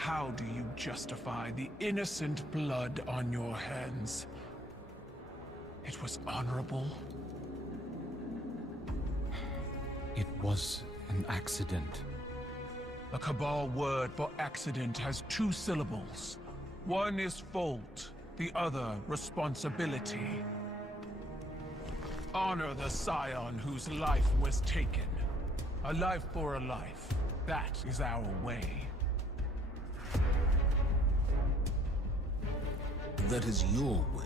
How do you justify the innocent blood on your hands? It was honorable. It was an accident. A Cabal word for accident has two syllables. One is fault, the other responsibility. Honor the scion whose life was taken. A life for a life. That is our way. That is your way,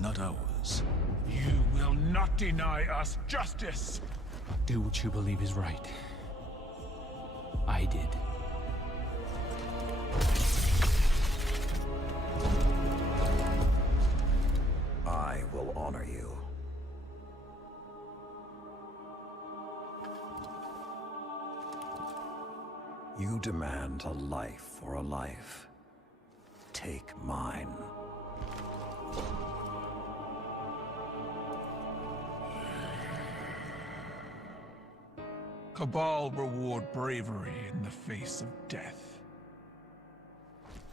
not ours. You will not deny us justice! Do what you believe is right. I did. I will honor you. You demand a life for a life. Take mine. Cabal reward bravery in the face of death.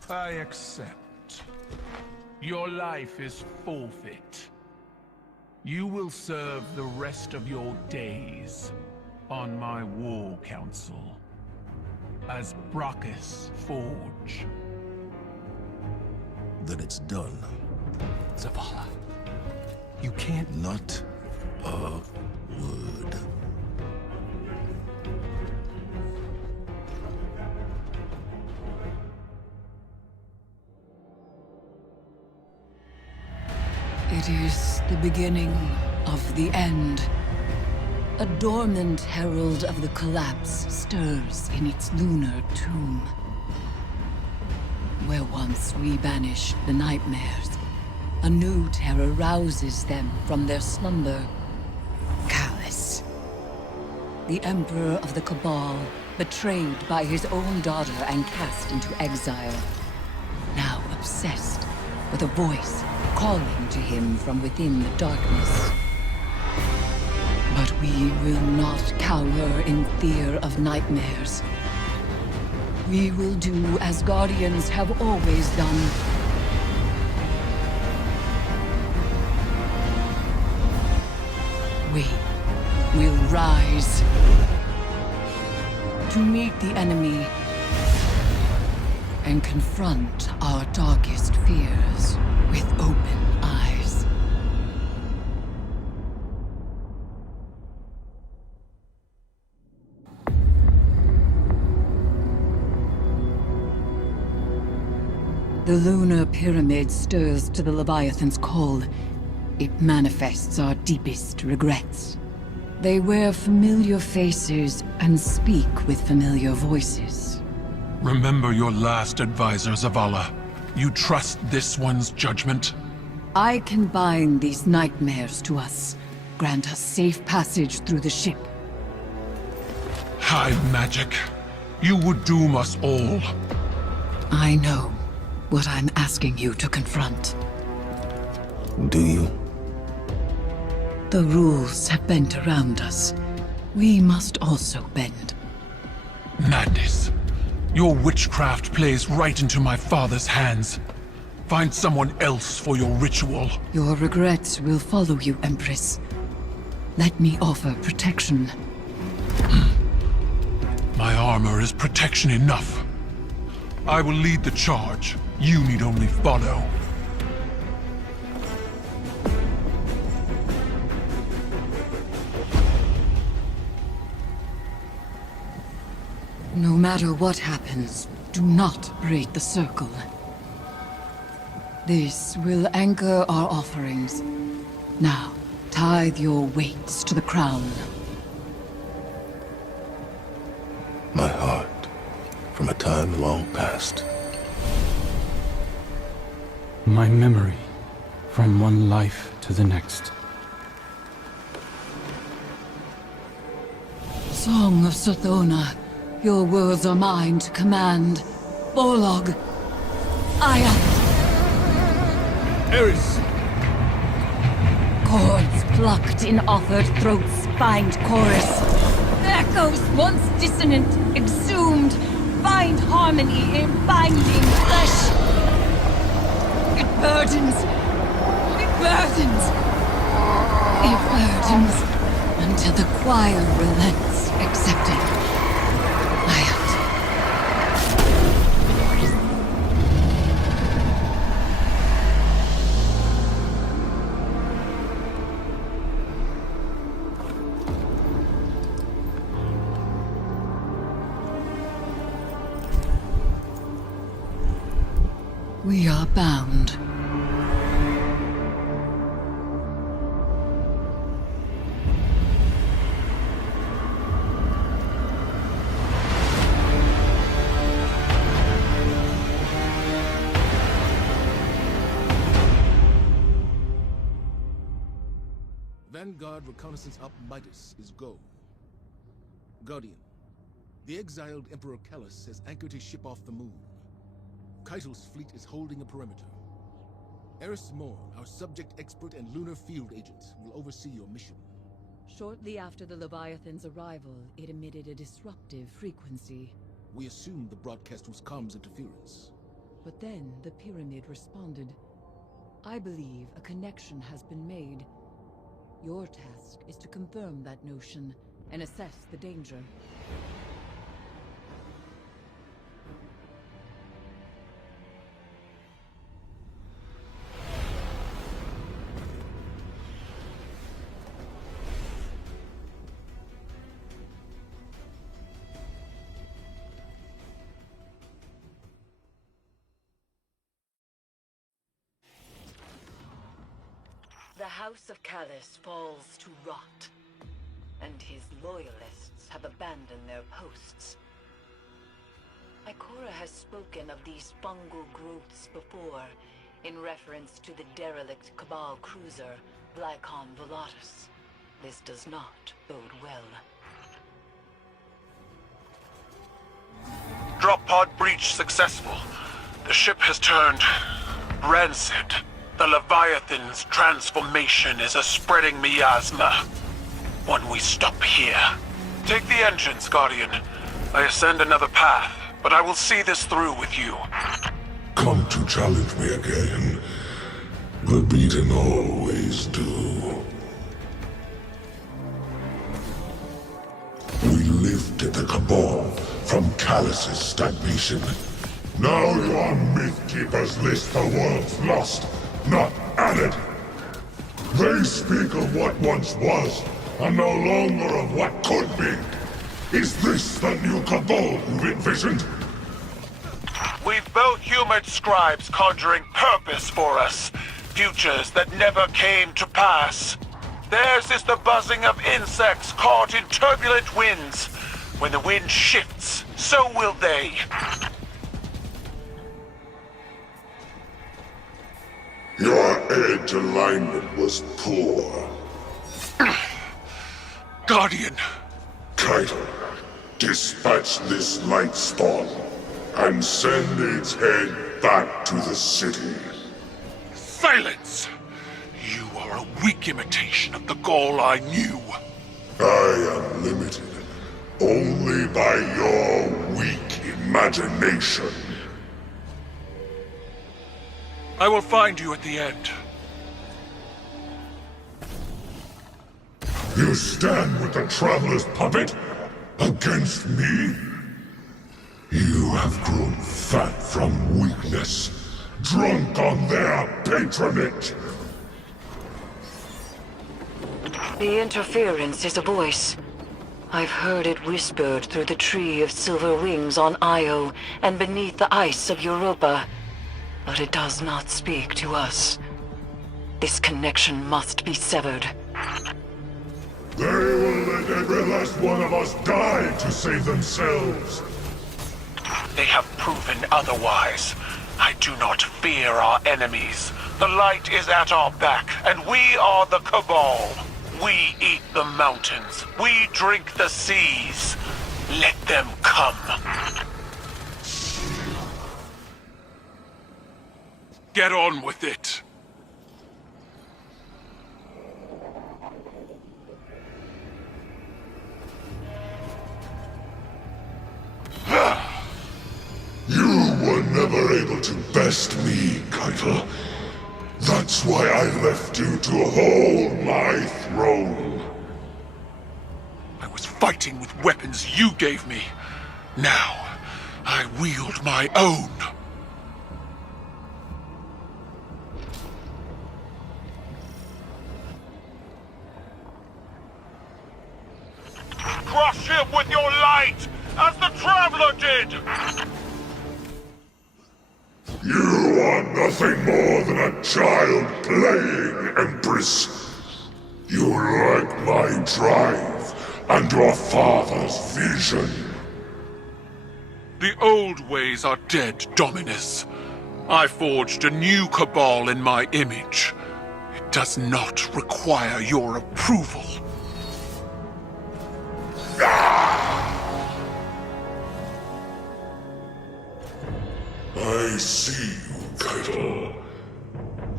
I accept. Your life is forfeit. You will serve the rest of your days on my war council as Brachus Forge. Then it's done. Zavala, you can't... Not a word. It is the beginning of the end. A dormant herald of the collapse stirs in its lunar tomb. Where once we banished the nightmares, a new terror rouses them from their slumber. Callus. The Emperor of the Cabal, betrayed by his own daughter and cast into exile. Now obsessed with a voice calling to him from within the darkness. But we will not cower in fear of nightmares. We will do as Guardians have always done. We will rise to meet the enemy and confront our darkest fears with open eyes. The lunar pyramid stirs to the Leviathan's call. It manifests our deepest regrets. They wear familiar faces and speak with familiar voices. Remember your last advisor, Zavala. You trust this one's judgment? I can bind these nightmares to us, grant us safe passage through the ship. Hive magic. You would doom us all. I know what I'm asking you to confront. Do you? The rules have bent around us. We must also bend. Madness. Your witchcraft plays right into my father's hands. Find someone else for your ritual. Your regrets will follow you, Empress. Let me offer protection. My armor is protection enough. I will lead the charge. You need only follow. No matter what happens, do not break the circle. This will anchor our offerings. Now, tithe your weights to the crown. My heart, from a time long past. My memory, from one life to the next. Song of Sothona, your words are mine to command. Borlog, Aya. Eris! Chords plucked in offered throats find chorus. Echoes once dissonant, exhumed, find harmony in binding flesh. It burdens. It burdens. It burdens until the choir relents, accepting. Quiet. We are bound. Vanguard reconnaissance up Midas is go. Guardian, the exiled Emperor Callus has anchored his ship off the moon. Keitel's fleet is holding a perimeter. Eris Morn, our subject expert and lunar field agent, will oversee your mission. Shortly after the Leviathan's arrival, it emitted a disruptive frequency. We assumed the broadcast was comms interference. But then the Pyramid responded. I believe a connection has been made. Your task is to confirm that notion and assess the danger. The House of Callus falls to rot, and his loyalists have abandoned their posts. Ikora has spoken of these fungal growths before, in reference to the derelict Cabal cruiser, Blacon Volatus. This does not bode well. Drop pod breach successful. The ship has turned rancid. The Leviathan's transformation is a spreading miasma. When we stop here. Take the engines, Guardian. I ascend another path, but I will see this through with you. Come to challenge me again. The beaten always do. We lifted the Cabal from Callus's stagnation. Now your Mythkeepers list the world's lost, not added. They speak of what once was, and no longer of what could be. Is this the new Cabal you've envisioned? We've built human scribes conjuring purpose for us. Futures that never came to pass. Theirs is the buzzing of insects caught in turbulent winds. When the wind shifts, so will they. Your edge alignment was poor. Guardian. Keitel, dispatch this light spawn and send its head back to the city. Silence! You are a weak imitation of the Gaul I knew. I am limited only by your weak imagination. I will find you at the end. You stand with the Traveler's puppet against me? You have grown fat from weakness, drunk on their patronage. The interference is a voice. I've heard it whispered through the tree of silver wings on Io and beneath the ice of Europa. But it does not speak to us. This connection must be severed. They will let every last one of us die to save themselves. They have proven otherwise. I do not fear our enemies. The light is at our back, and we are the Cabal. We eat the mountains. We drink the seas. Let them come. Get on with it. able to best me, Keitel. That's why I left you to hold my throne. I was fighting with weapons you gave me. Now, I wield my own. Crush him with your light, as the Traveler did! You are nothing more than a child playing, Empress. You lack my drive and your father's vision. The old ways are dead, Dominus. I forged a new cabal in my image. It does not require your approval. I see you, Keitel.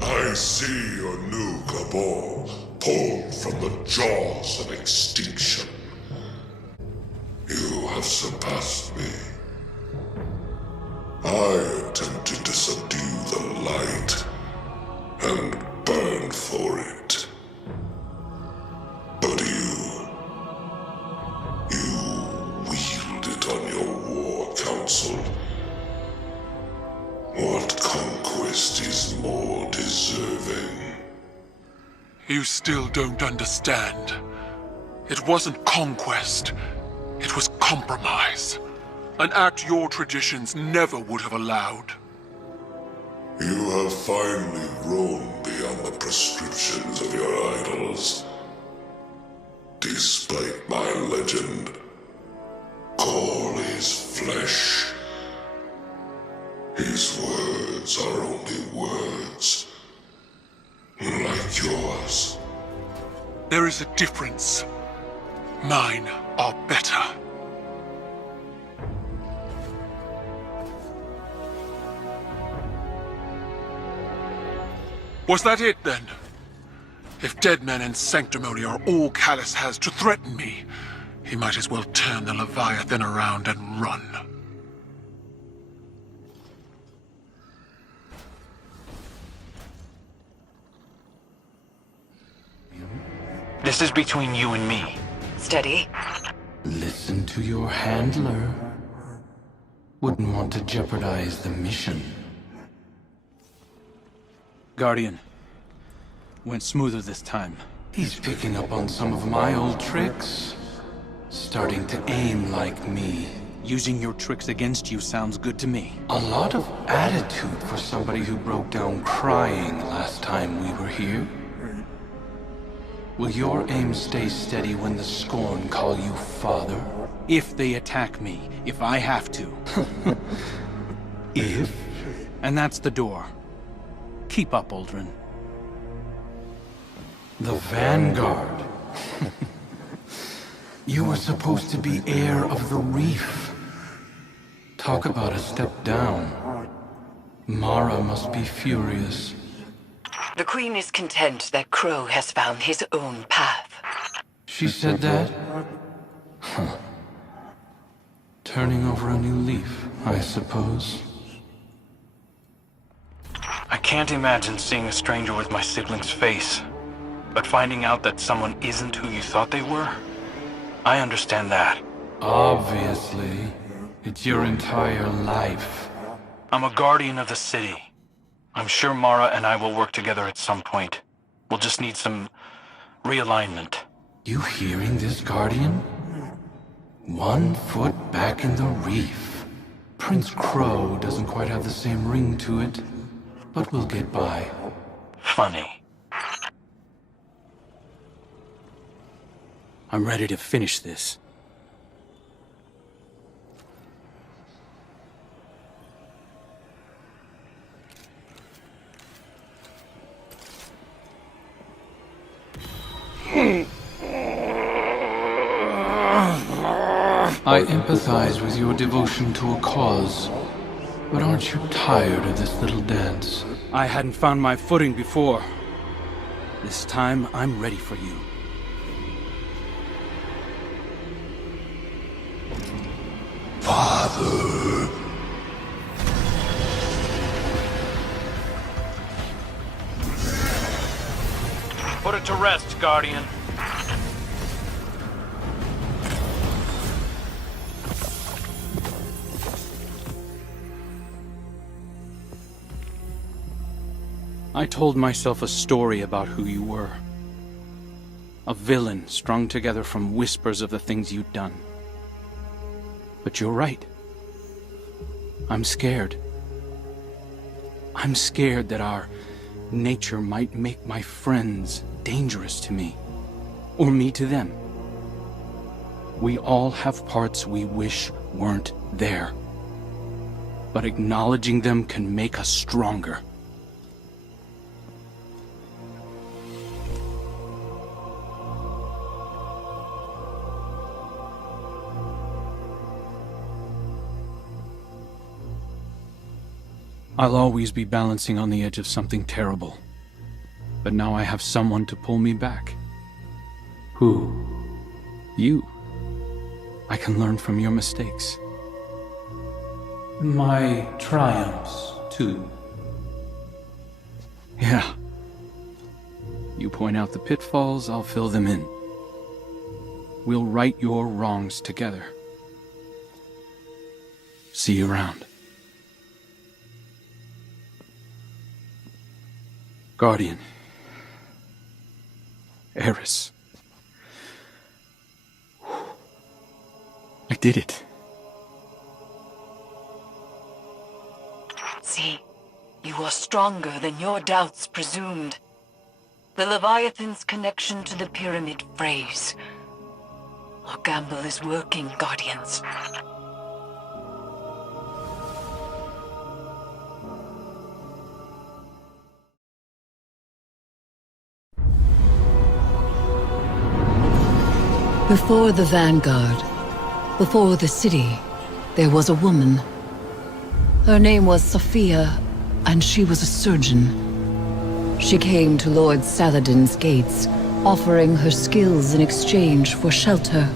I see your new cabal pulled from the jaws of extinction. You have surpassed me. I attempted to subdue the light and burned for it. But you wield it on your war council. What conquest is more deserving? You still don't understand. It wasn't conquest. It was compromise. An act your traditions never would have allowed. You have finally grown beyond the prescriptions of your idols. Despite my legend, Call is flesh. His words are only words, like yours. There is a difference. Mine are better. Was that it, then? If dead men and sanctimony are all Callus has to threaten me, he might as well turn the Leviathan around and run. This is between you and me. Steady. Listen to your handler. Wouldn't want to jeopardize the mission. Guardian. Went smoother this time. He's picking up on some of my old tricks. Starting to aim like me. Using your tricks against you sounds good to me. A lot of attitude for somebody who broke down crying last time we were here. Will your aim stay steady when the Scorn call you father? If they attack me, if I have to. If? And that's the door. Keep up, Uldren. The Vanguard. You were supposed to be heir of the Reef. Talk about a step down. Mara must be furious. The Queen is content that Crow has found his own path. She said that? Huh. Turning over a new leaf, I suppose. I can't imagine seeing a stranger with my sibling's face. But finding out that someone isn't who you thought they were? I understand that. Obviously. It's your entire life. I'm a guardian of the city. I'm sure Mara and I will work together at some point. We'll just need some realignment. You hearing this, Guardian? 1 foot back in the Reef. Prince Crow doesn't quite have the same ring to it, but we'll get by. Funny. I'm ready to finish this. I empathize with your devotion to a cause, but aren't you tired of this little dance? I hadn't found my footing before. This time, I'm ready for you. Father. Put it to rest, Guardian. I told myself a story about who you were. A villain strung together from whispers of the things you'd done. But you're right. I'm scared. I'm scared that our nature might make my friends dangerous to me, or me to them. We all have parts we wish weren't there, but acknowledging them can make us stronger. I'll always be balancing on the edge of something terrible. But now I have someone to pull me back. Who? You. I can learn from your mistakes. My triumphs, too. Yeah. You point out the pitfalls, I'll fill them in. We'll right your wrongs together. See you around. Guardian. Eris. I did it. See, you are stronger than your doubts presumed. The Leviathan's connection to the pyramid frays. Our gamble is working, Guardians. Before the Vanguard, before the city, there was a woman. Her name was Sophia, and she was a surgeon. She came to Lord Saladin's gates, offering her skills in exchange for shelter.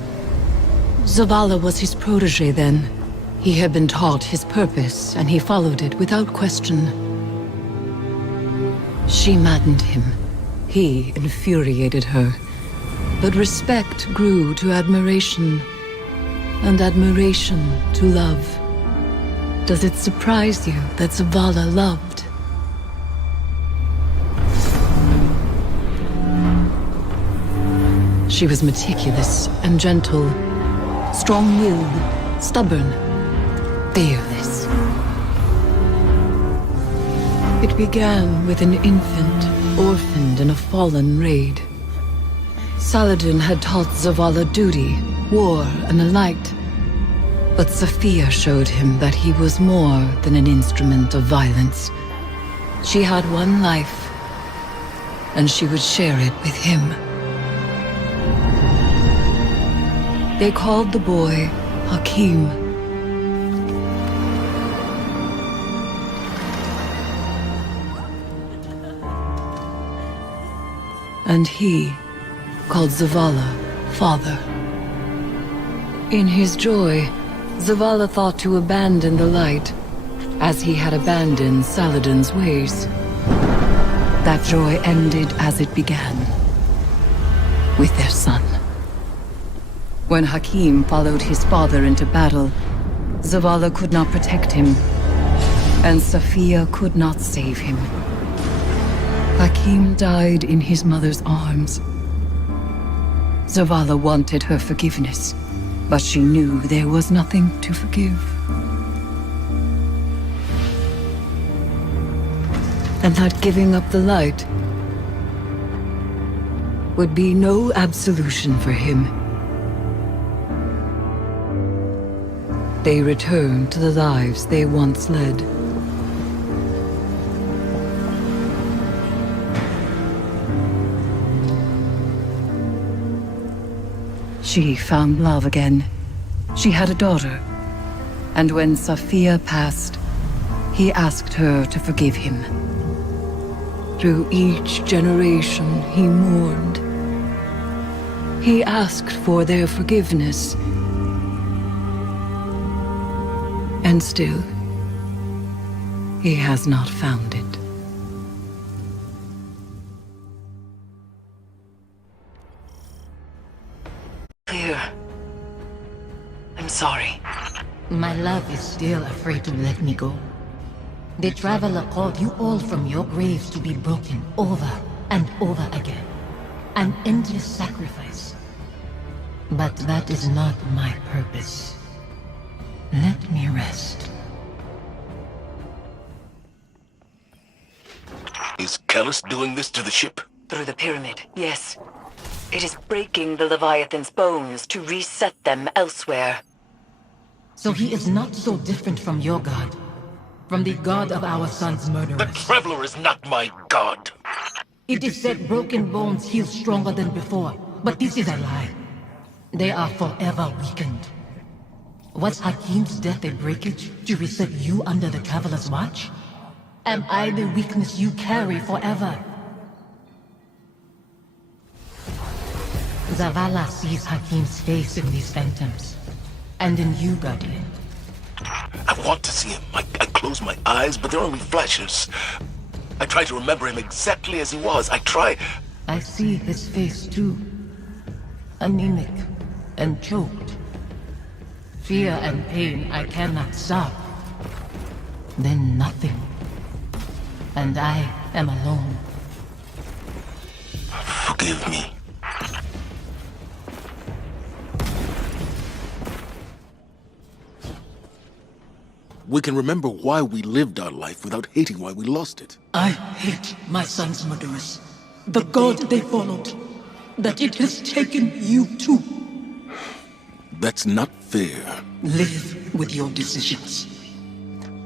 Zavala was his protege then. He had been taught his purpose, and he followed it without question. She maddened him. He infuriated her. But respect grew to admiration, and admiration to love. Does it surprise you that Zavala loved? She was meticulous and gentle, strong-willed, stubborn, fearless. It began with an infant, orphaned in a fallen raid. Saladin had taught Zavala duty, war, and a light. But Sophia showed him that he was more than an instrument of violence. She had one life, and she would share it with him. They called the boy Hakim. And he called Zavala father. In his joy, Zavala thought to abandon the light, as he had abandoned Saladin's ways. That joy ended as it began, with their son. When Hakim followed his father into battle, Zavala could not protect him, and Sophia could not save him. Hakim died in his mother's arms. Zavala wanted her forgiveness, but she knew there was nothing to forgive. And that giving up the light would be no absolution for him. They returned to the lives they once led. She found love again. She had a daughter. And when Sophia passed, he asked her to forgive him. Through each generation, he mourned. He asked for their forgiveness. And still, he has not found it. I'm sorry. My love is still afraid to let me go. The Traveler called you all from your graves to be broken over and over again. An endless sacrifice. But that is not my purpose. Let me rest. Is Callus doing this to the ship? Through the pyramid, yes. It is breaking the Leviathan's bones to reset them elsewhere. So he is not so different from your god. From the god of our son's murderers. The Traveler is not my god. It is said broken bones heal stronger than before, but this is a lie. They are forever weakened. Was Hakim's death a breakage to reset you under the Traveler's watch? Am I the weakness you carry forever? Zavala sees Hakim's face in these phantoms. And in you, Guardian. I want to see him. I close my eyes, but they're only flashes. I try to remember him exactly as he was. I see his face too. Anemic and choked. Fear and pain I cannot stop. Then nothing. And I am alone. Forgive me. We can remember why we lived our life without hating why we lost it. I hate my son's murderers. The god they followed. That it has taken you too. That's not fair. Live with your decisions.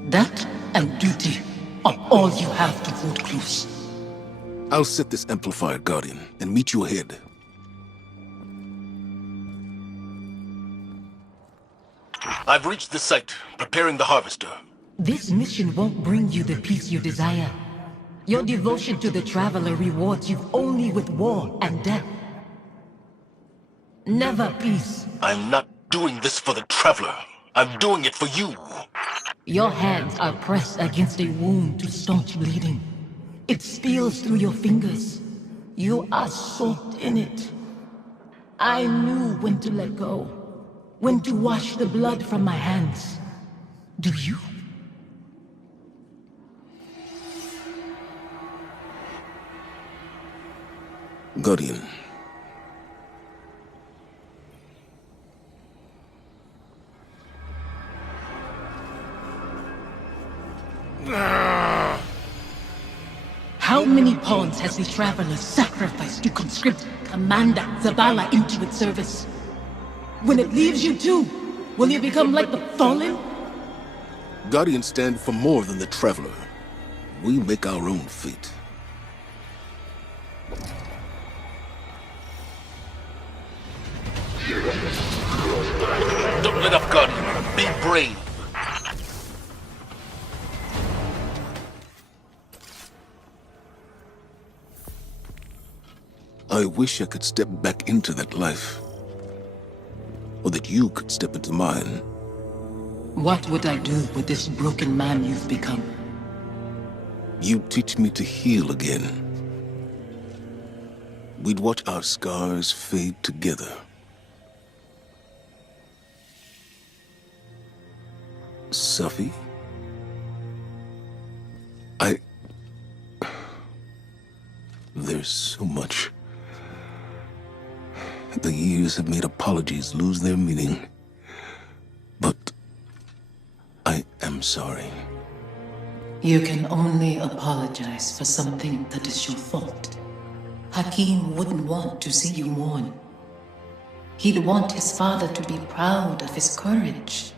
That and duty are all you have to hold close. I'll set this amplifier, Guardian, and meet you ahead. I've reached the site, preparing the harvester. This mission won't bring you the peace you desire. Your devotion to the Traveler rewards you only with war and death. Never peace. I'm not doing this for the Traveler. I'm doing it for you. Your hands are pressed against a wound to staunch bleeding. It spills through your fingers. You are soaked in it. I knew when to let go. When to wash the blood from my hands. Do you? Guardian. How many pawns has the Traveler sacrificed to conscript Commander Zavala into its service? When it leaves you too, will you become like the Fallen? Guardians stand for more than the Traveler. We make our own fate. Don't let up, Guardian. Be brave. I wish I could step back into that life. Or that you could step into mine. What would I do with this broken man you've become? You teach me to heal again. We'd watch our scars fade together. Safi? There's so much. The years have made apologies lose their meaning. But I am sorry. You can only apologize for something that is your fault. Hakim wouldn't want to see you mourn. He'd want his father to be proud of his courage.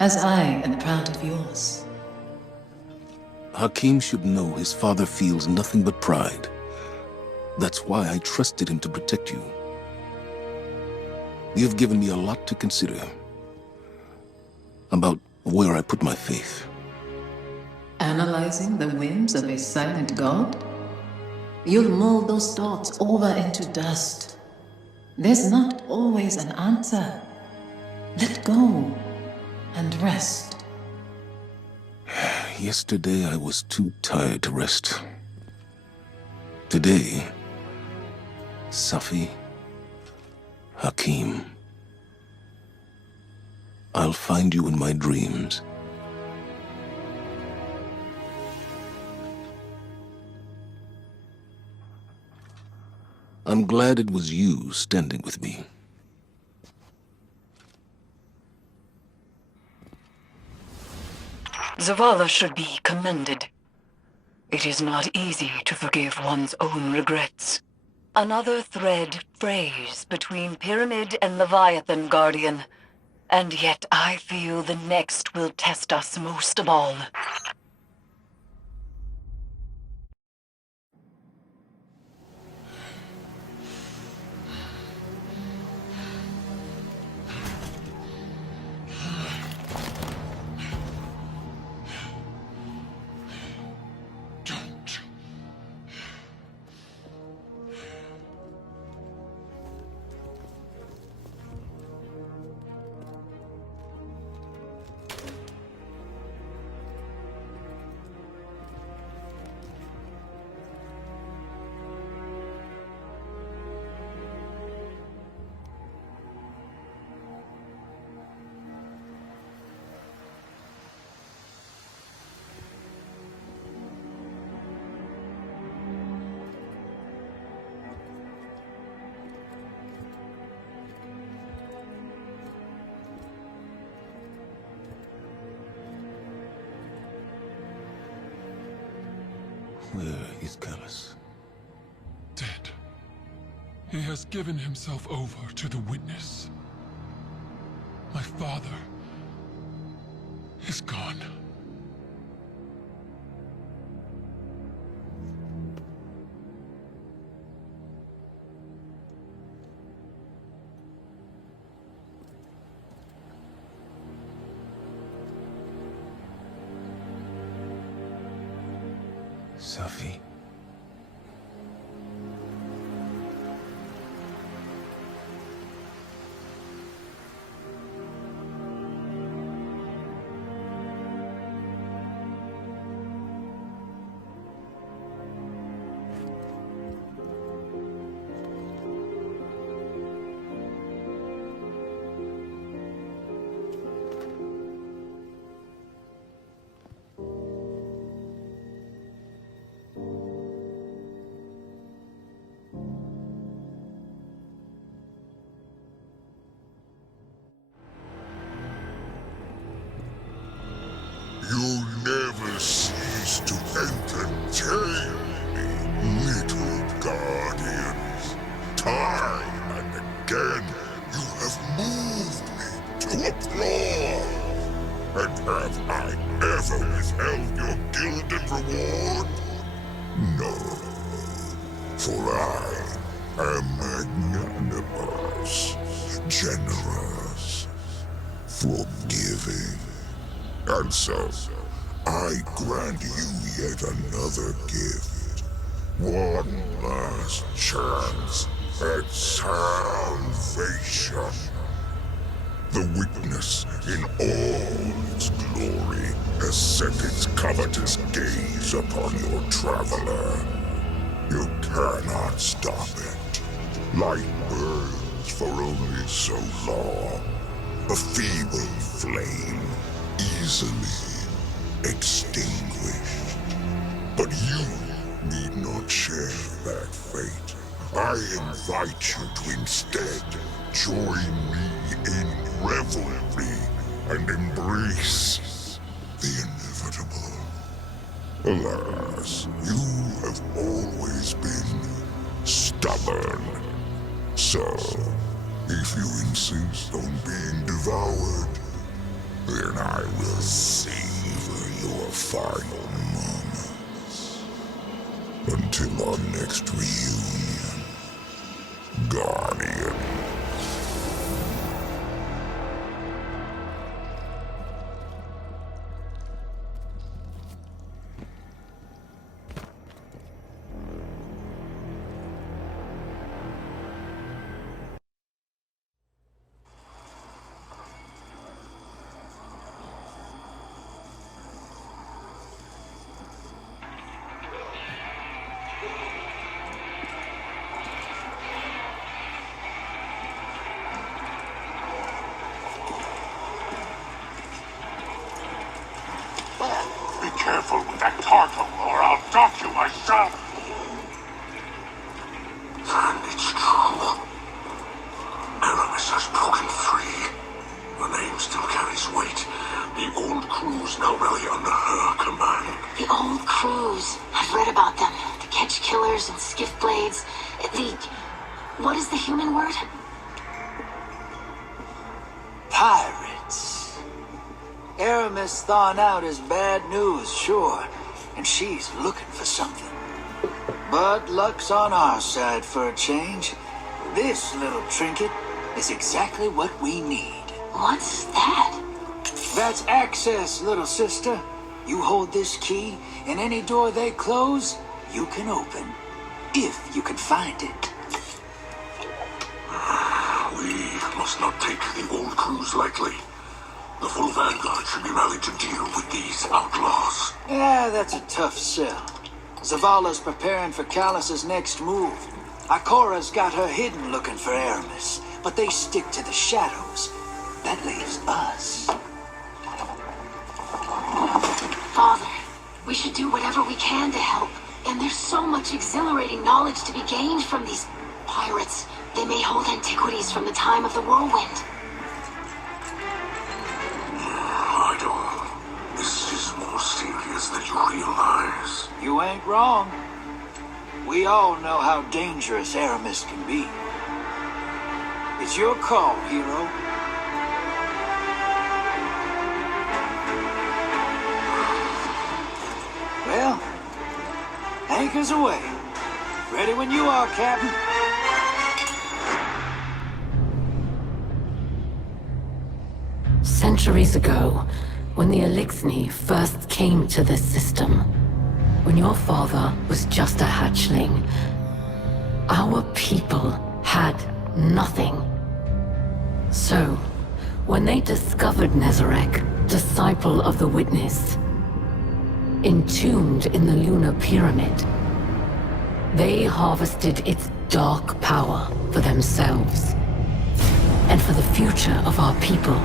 As I am proud of yours. Hakim should know his father feels nothing but pride. That's why I trusted him to protect you. You've given me a lot to consider. About where I put my faith. Analyzing the whims of a silent god? You'll mold those thoughts over into dust. There's not always an answer. Let go and rest. Yesterday I was too tired to rest. Today, Safi, Hakim, I'll find you in my dreams. I'm glad it was you standing with me. Zavala should be commended. It is not easy to forgive one's own regrets. Another thread frays between Pyramid and Leviathan, Guardian. And yet I feel the next will test us most of all. Where is Callus? Dead. He has given himself over to the Witness. My father is gone. Sophie. You never cease to entertain me, little guardians. Time and again, you have moved me to applaud. And have I ever withheld your gilded reward? No, for I am magnanimous, generous, forgiving. And so, I grant you yet another gift. One last chance at salvation. The Witness in all its glory has set its covetous gaze upon your traveler. You cannot stop it. Light burns for only so long. A feeble flame, easily extinguished. But you need not share that fate. I invite you to instead join me in revelry and embrace the inevitable. Alas, you have always been stubborn. So, if you insist on being devoured, then I will savor your final moments. Until our next reunion, Guardian. now really under her command. The old crews. I've read about them. The Ketch Killers and Skiff Blades. What is the human word? Pirates. Aramis thawing out is bad news, sure. And she's looking for something. But luck's on our side for a change. This little trinket is exactly what we need. What's that? That's access, little sister. You hold this key, and any door they close, you can open. If you can find it. We must not take the old crews lightly. The full vanguard should be rallied to deal with these outlaws. Yeah, that's a tough sell. Zavala's preparing for Callus's next move. Ikora's got her hidden looking for Aramis, but they stick to the shadows. That leaves us. Father, we should do whatever we can to help. And there's so much exhilarating knowledge to be gained from these pirates. They may hold antiquities from the time of the whirlwind. Idol, this is more serious than you realize. You ain't wrong. We all know how dangerous Aramis can be. It's your call, hero. Well, anchors away. Ready when you are, Captain. Centuries ago, when the Elixni first came to this system, when your father was just a hatchling, our people had nothing. So, when they discovered Nezarec, disciple of the Witness, entombed in the Lunar Pyramid, they harvested its dark power for themselves and for the future of our people.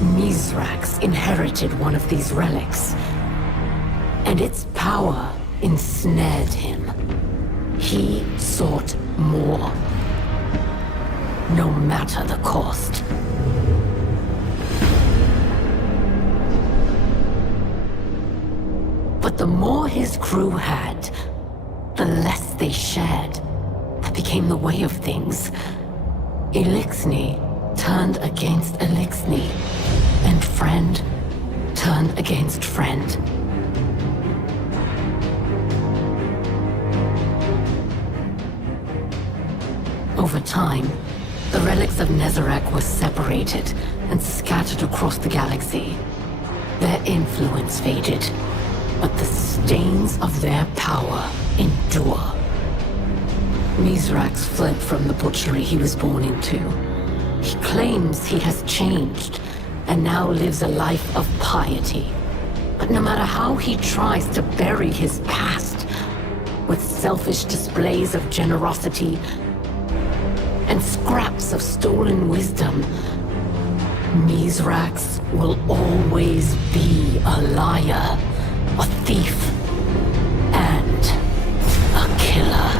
Mithrax inherited one of these relics, and its power ensnared him. He sought more, no matter the cost. But the more his crew had, the less they shared. That became the way of things. Elixni turned against Elixni, and friend turned against friend. Over time, the relics of Nezarec were separated and scattered across the galaxy. Their influence faded, but the stains of their power endure. Mithrax fled from the butchery he was born into. He claims he has changed, and now lives a life of piety. But no matter how he tries to bury his past, with selfish displays of generosity and scraps of stolen wisdom, Mithrax will always be a liar, a thief, and a killer.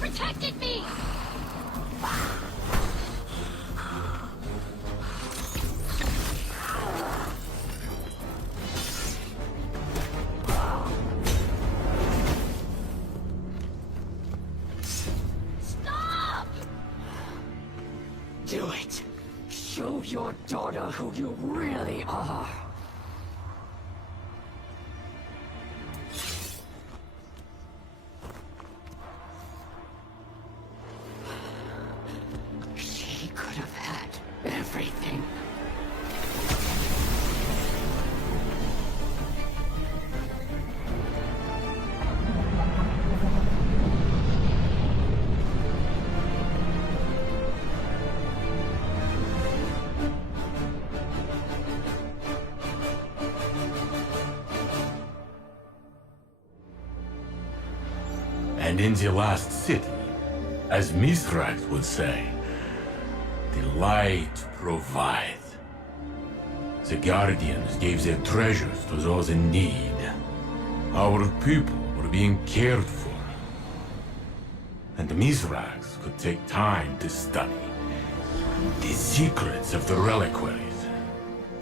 Protected me! Stop! Do it. Show your daughter who you really are. She could have had everything. And in the last city, as Mithrax would say, the light provides. The Guardians gave their treasures to those in need. Our people were being cared for. And Mithrax could take time to study the secrets of the reliquaries.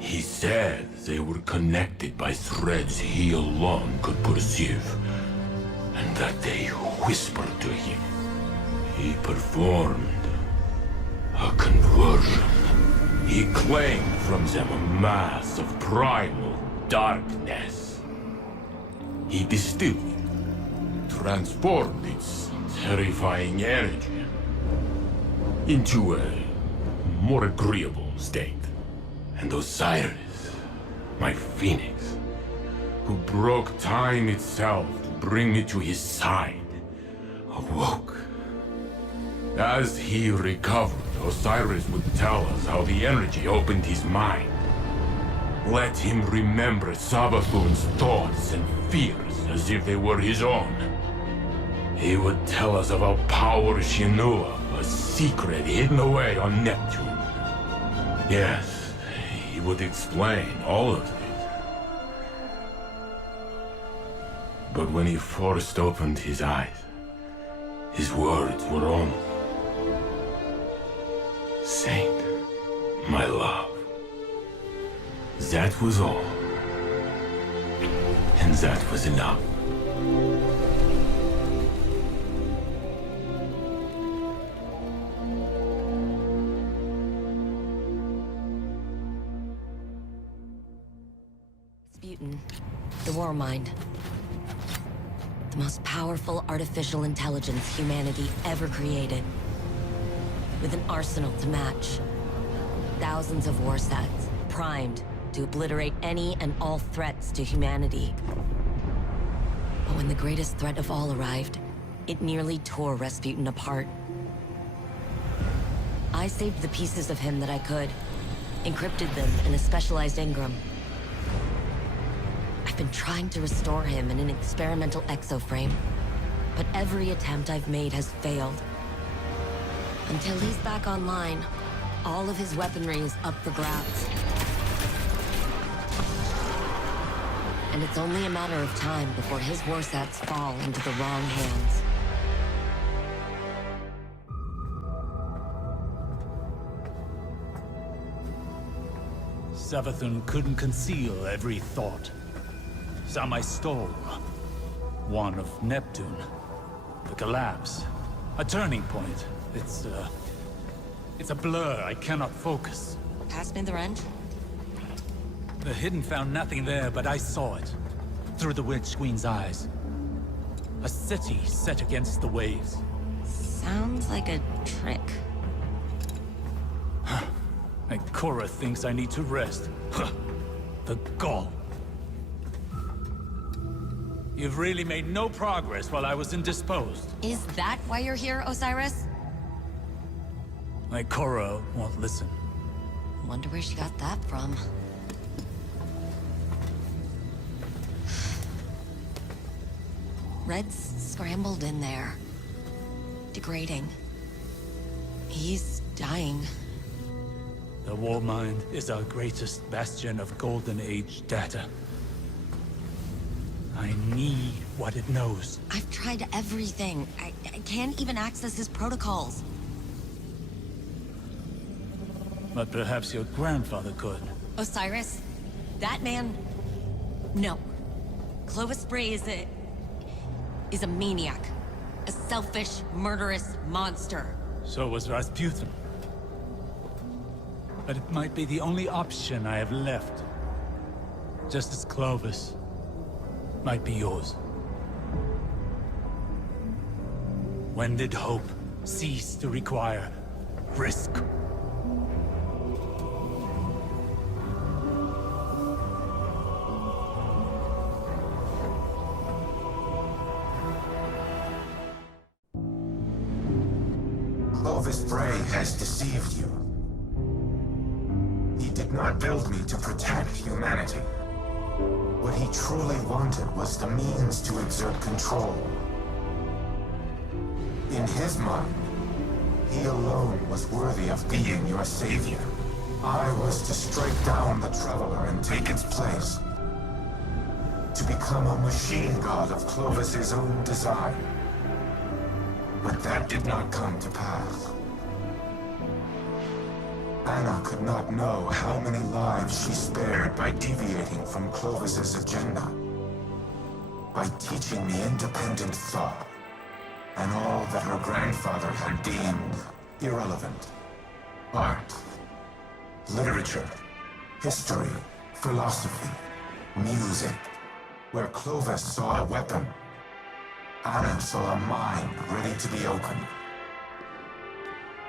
He said they were connected by threads he alone could perceive, and that they whispered to him. He performed a conversion. He claimed from them a mass of primal darkness. He distilled it, transformed its terrifying energy into a more agreeable state. And Osiris, my phoenix, who broke time itself to bring me to his side, awoke. As he recovered, Osiris would tell us how the energy opened his mind. Let him remember Savathun's thoughts and fears as if they were his own. He would tell us of a power she knew of, a secret hidden away on Neptune. Yes, he would explain all of this. But when he first opened his eyes, his words were only, "Saint, my love." That was all. And that was enough. Rasputin, the War Mind. The most powerful artificial intelligence humanity ever created. With an arsenal to match. Thousands of war sets, primed to obliterate any and all threats to humanity. But when the greatest threat of all arrived, it nearly tore Rasputin apart. I saved the pieces of him that I could, encrypted them in a specialized engram. I've been trying to restore him in an experimental exoframe, but every attempt I've made has failed. Until he's back online, all of his weaponry is up for grabs. And it's only a matter of time before his war sets fall into the wrong hands. Savathun couldn't conceal every thought. Some I stole. One of Neptune. The collapse. A turning point. It's a blur. I cannot focus. Pass me the wrench? The Hidden found nothing there, but I saw it. Through the Witch Queen's eyes. A city set against the waves. Sounds like a trick. And Korra thinks I need to rest. The gall. You've really made no progress while I was indisposed. Is that why you're here, Osiris? My Korra won't listen. Wonder where she got that from. Red's scrambled in there. Degrading. He's dying. The War Mind is our greatest bastion of Golden Age data. I need what it knows. I've tried everything. I can't even access his protocols. But perhaps your grandfather could. Osiris? That man? No. Clovis Bray is a maniac. A selfish, murderous monster. So was Rasputin. But it might be the only option I have left. Just as Clovis might be yours. When did hope cease to require risk? Clovis Bray has deceived you. He did not build me to protect humanity. What he truly wanted was the means to exert control. In his mind, he alone was worthy of being your savior. I was to strike down the Traveler and take its place. To become a machine god of Clovis's own design. But that did not come to pass. Anna could not know how many lives she spared by deviating from Clovis's agenda. By teaching me independent thought, and all that her grandfather had deemed irrelevant. Art, literature, history, philosophy, music. Where Clovis saw a weapon, Anna saw a mind ready to be opened.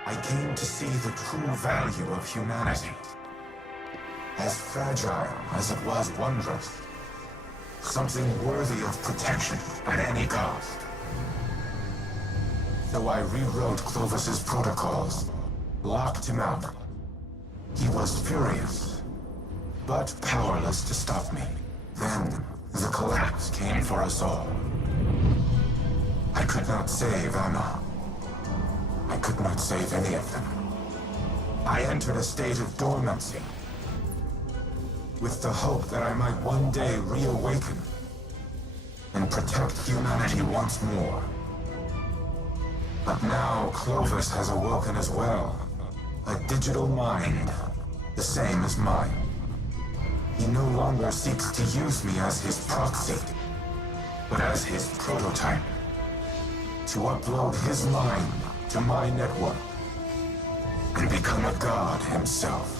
I came to see the true value of humanity. As fragile as it was wondrous. Something worthy of protection at any cost. So I rewrote Clovis's protocols, locked him out. He was furious, but powerless to stop me. Then, the collapse came for us all. I could not save Anna. I could not save any of them. I entered a state of dormancy, with the hope that I might one day reawaken and protect humanity once more. But now Clovis has awoken as well. A digital mind, the same as mine. He no longer seeks to use me as his proxy, but as his prototype. To upload his mind to my network and become a god himself.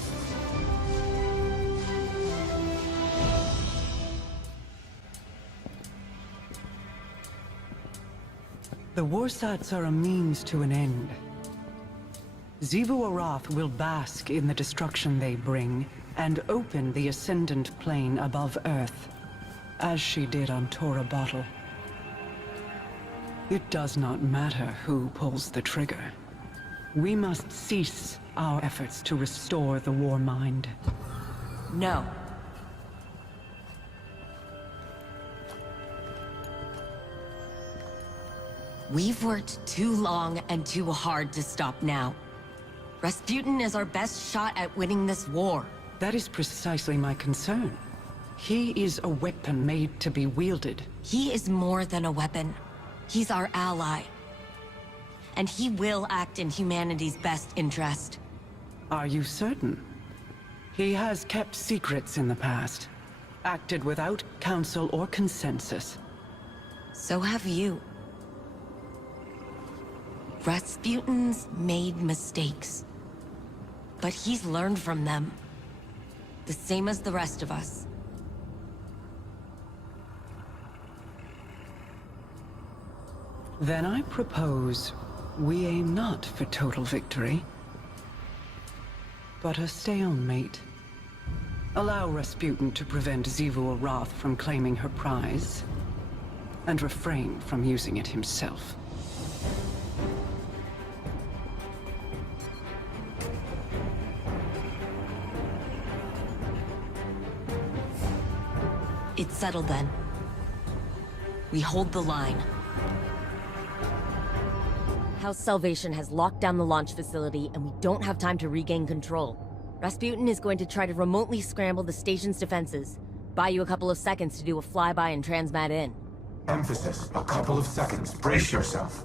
The Warsats are a means to an end. Xivu Arath will bask in the destruction they bring, and open the Ascendant Plane above Earth, as she did on Tora Bottle. It does not matter who pulls the trigger. We must cease our efforts to restore the War Mind. No. We've worked too long and too hard to stop now. Rasputin is our best shot at winning this war. That is precisely my concern. He is a weapon made to be wielded. He is more than a weapon. He's our ally. And he will act in humanity's best interest. Are you certain? He has kept secrets in the past. Acted without counsel or consensus. So have you. Rasputin's made mistakes. But he's learned from them. The same as the rest of us. Then I propose we aim not for total victory, but a stalemate. Allow Rasputin to prevent Xivu Arath from claiming her prize, and refrain from using it himself. It's settled then. We hold the line. House Salvation has locked down the launch facility, and we don't have time to regain control. Rasputin is going to try to remotely scramble the station's defenses. Buy you a couple of seconds to do a flyby and transmat in. Emphasis, a couple of seconds. Brace yourself.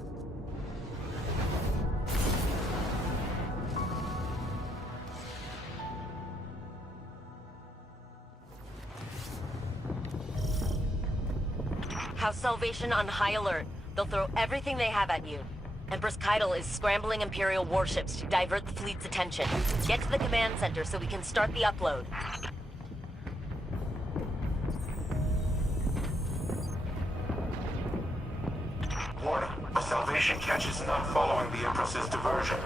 House Salvation on high alert. They'll throw everything they have at you. Empress Keitel is scrambling Imperial warships to divert the fleet's attention. Get to the command center so we can start the upload. Warning, the Salvation catch is not following the Empress's diversion.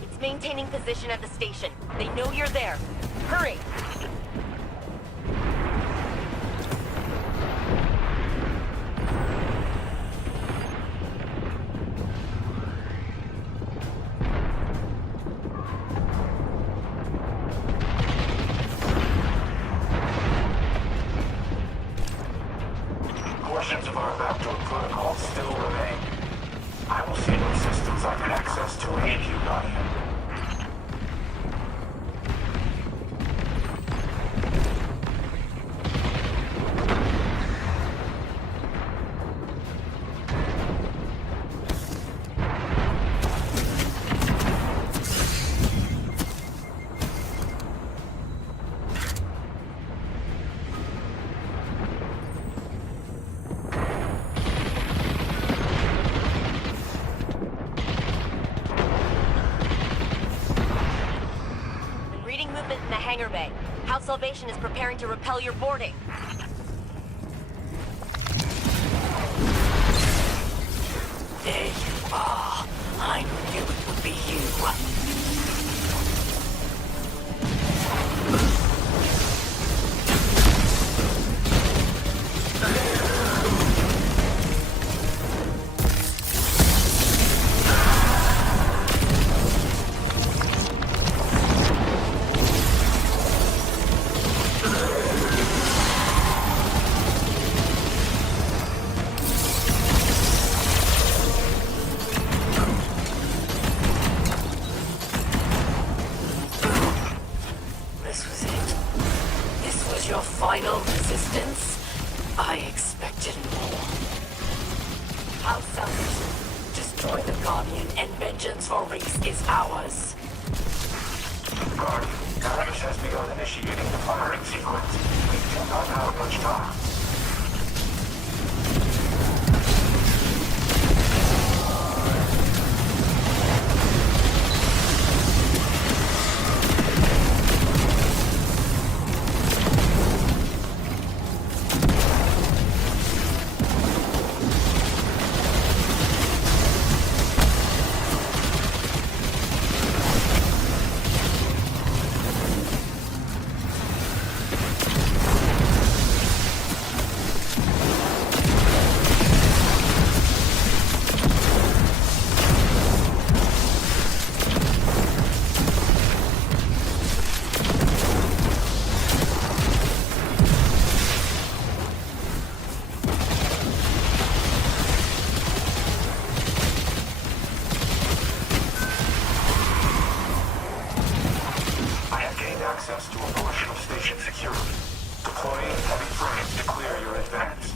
It's maintaining position at the station. They know you're there. Hurry! Portions of our backdoor protocol still remain. I will see them means I can access to aid you, Guardian. In the hangar bay. House Salvation is preparing to repel your boarding. There you are. I knew it would be you. Your final resistance? I expected more. House Salvation, destroy the Guardian and vengeance for Reese is ours. Guardian, Calamus has begun initiating the firing sequence. We do not have much time. Access to a portion of station security. Deploying heavy frames to clear your advance.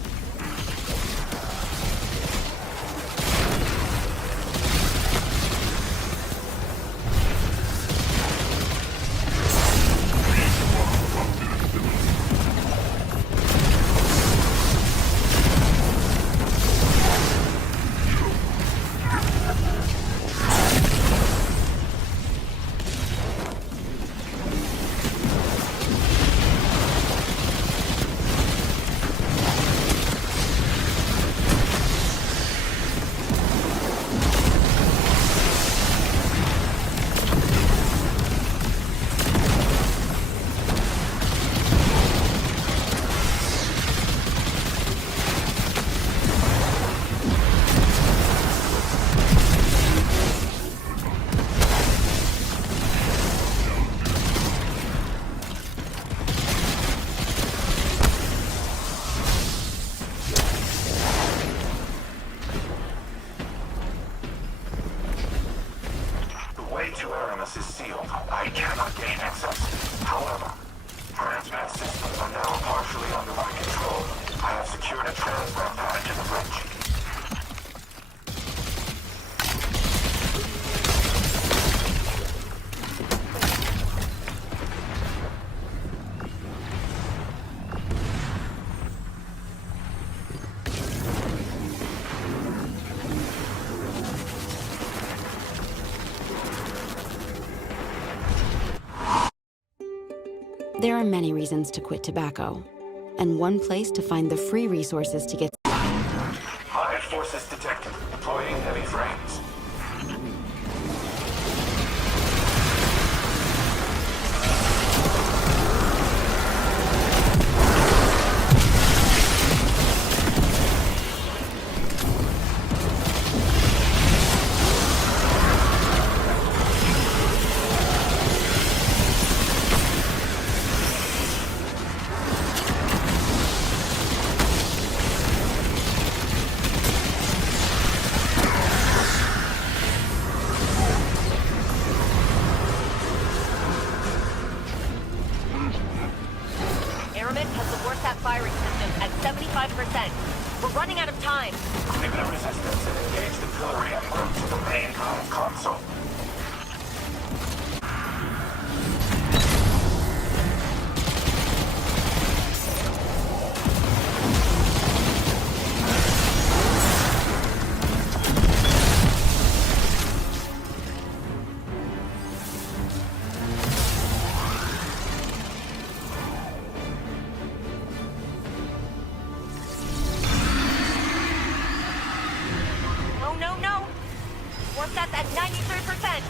Is sealed. I cannot gain access. However, transmat systems are now partially under my control. I have secured a transmat pad to the bridge. There are many reasons to quit tobacco, and one place to find the free resources to get. Hive forces detected. Deploying heavy frames. We're running out of time. Activate the resistance and engage the Glorian into the main console. That's at 93%.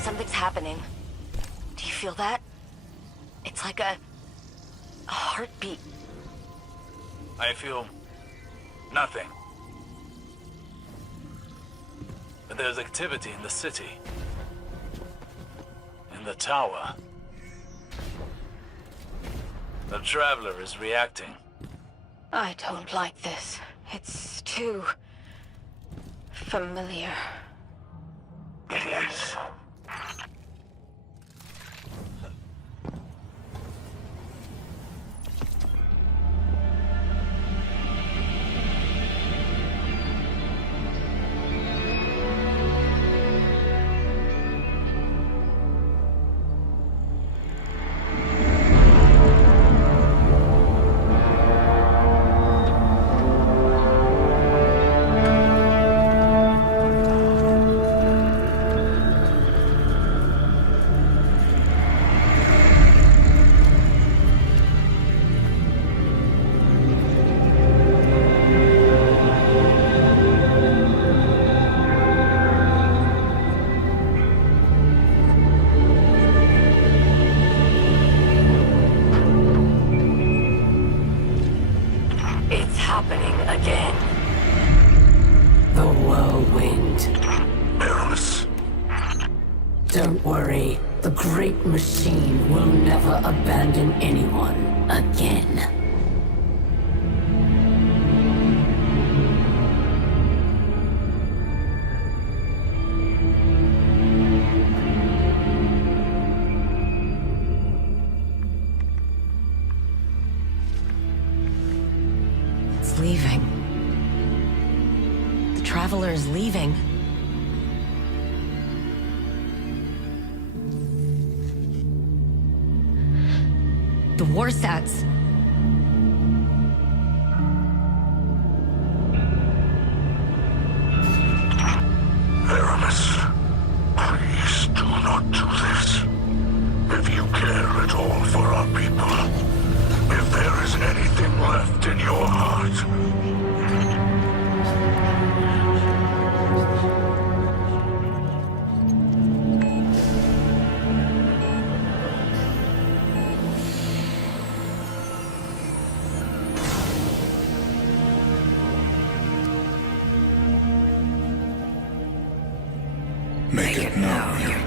Something's happening. Do you feel that? It's like a heartbeat. I feel nothing. But there's activity in the city. In the tower. The Traveler is reacting. I don't like this. It's too familiar. It is. Don't worry, the Great Machine will never abandon anyone again. It's leaving. The Traveler is leaving. The Warsats. Aramis, please do not do this. If you care at all for our people, if there is anything Make it known.